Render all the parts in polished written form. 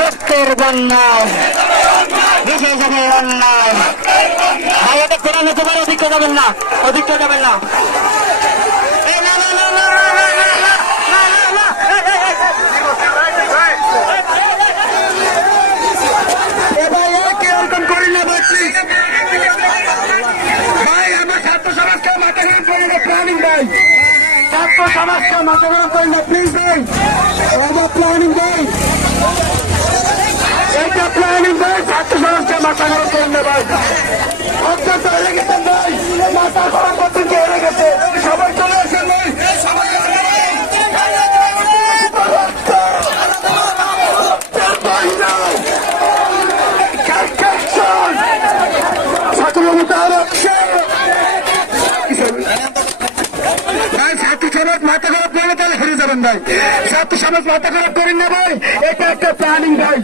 রক্তের বন্যায় ভেসে যাবে অন্যায়। ভাইয়াটা কোরআন হতে পারে, অধিক যাবেন না, অধিক যাবেন না। ছাত্র সমাজকে মাথা গরম করেন না প্লিজ ভাই, প্ল্যানিং ভাই, এটা প্ল্যানিং ভাই, ছাত্র সমাজকে মাথা গরম করেন না ভাই। অত্যন্ত হয়ে গেছেন ভাই, মাথা গরম করতে হয়ে গেছে, সবাই চলে আসেন ভাই। মাথা খারাপ করলে তাহলে হেরে যাবেন ভাই, ছাত্র সমাজ মাথা খারাপ করেন না ভাই, এটা একটা প্ল্যানিং ভাই।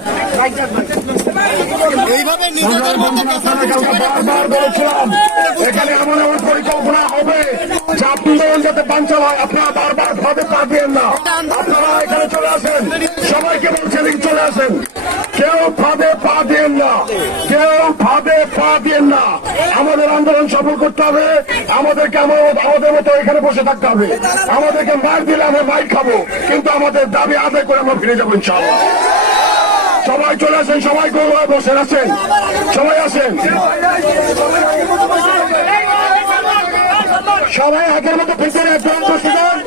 বারবার বলেছিলাম এখানে এমন এমন পরিকল্পনা হবে যে আন্দোলন যাতে বাঞ্চাল হয়, আপনারা বারবার ভাবে পা দিয়েন না, আপনারা এখানে চলে আসেন, সবাইকে বলছেন চলে আসেন, কেউ ভাবে পা দিয়েন না, কেউ ভাবে পা দিয়েন না। আমাদের আন্দোলন সফল করতে হবে, আমাদেরকে আমাদের মতো এখানে বসে থাকতে হবে, আমাদেরকে মার দিলে আমরা মাইর খাবো, কিন্তু আমাদের দাবি আদায় করে আমরা ফিরে যাবো ইনশাআল্লাহ। সবাই চলে আসেন, সবাই বসে আছেন, সবাই আসেন, সবাই আগের মতো ভিতরে একজন বসে যান।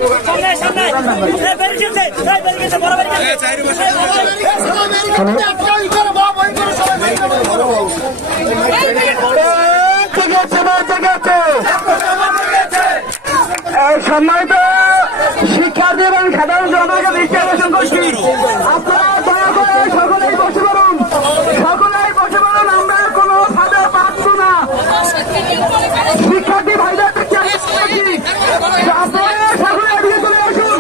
সম্মানিত শিক্ষার্থী এবং সাধারণ জনতাকে দৃষ্টি আকর্ষণ করছি, আপনারা দয়া করে সকলেই বসে পড়ুন, সকলেই বসে পড়ুন, আমরা কোনো ফাঁদে পাচ্ছ না। শিক্ষার্থী ভাইদের আপনারা সকলে এদিকে চলে আসুন,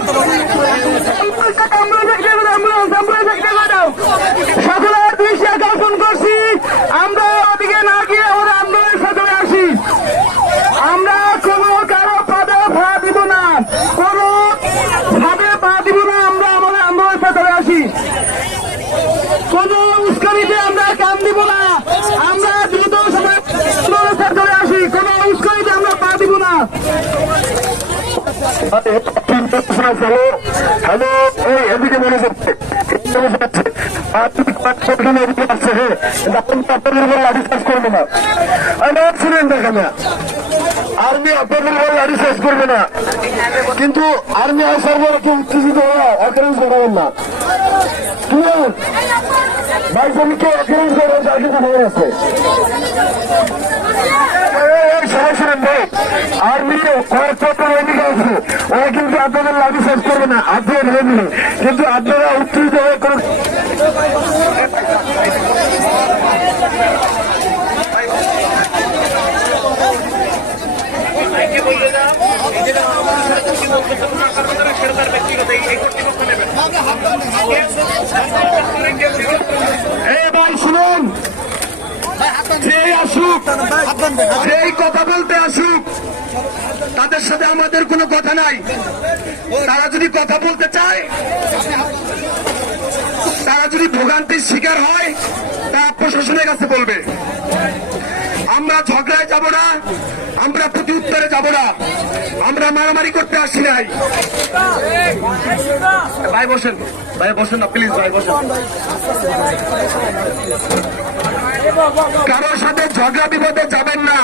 সকলের দৃষ্টি আকর্ষণ করছি, আমরা ওদিকে না গিয়ে আমরা আন্দোলনের সাথে আসি। আমরা কোনো কারো পদে ভা দিব না, কোনো ভাবে পা দিব না, আমরা আমাদের আন্দোলনের সাথে আসি। কোন উস্কানিতে আমরা কান দিব না, আমরা দ্রুত সময় আন্দোলনের সাথে আসি, কোন উস্কানিতে আমরা পা দিব না। হ্যালো, এই এদিকে মনে করছে করবে না, শুনেন দেখেন আর্মি আপনাদের লাঠি শেষ করবে না, কিন্তু আর্মি আসার পরে কেউ উত্তেজিত হওয়া অকারেন্স করাবেন না। ক্লিয়ার ভাই, তুমি কেউ অকারেন্স করবেন তার কিন্তু খবর আছে। সবাই শুনেন ভাই, আর্মিকে কয়েকপত্র এদিকে আছে, ওরা কিন্তু আপনাদের লাঠি শেষ করবে না, আপনার ধরে দিলে, কিন্তু আপনারা উত্তেজিত হয়ে কোনো শুনুন, যেই আসুক, যেই কথা বলতে আসুক, তাদের সাথে আমাদের কোনো কথা নাই। তারা যদি কথা বলতে চায়, তারা যদি ভোগান্তির শিকার হয়, তা প্রশাসনের কাছে বলবে। আমরা ঝগড়ায় যাব না, আমরা প্রতি উত্তরে যাব না, আমরা মারামারি করতে আসি নাই। ভাই বসেন, ভাই বসেন না প্লিজ, ভাই বসেন। কারোর সাথে ঝগড়া বিপদে যাবেন না।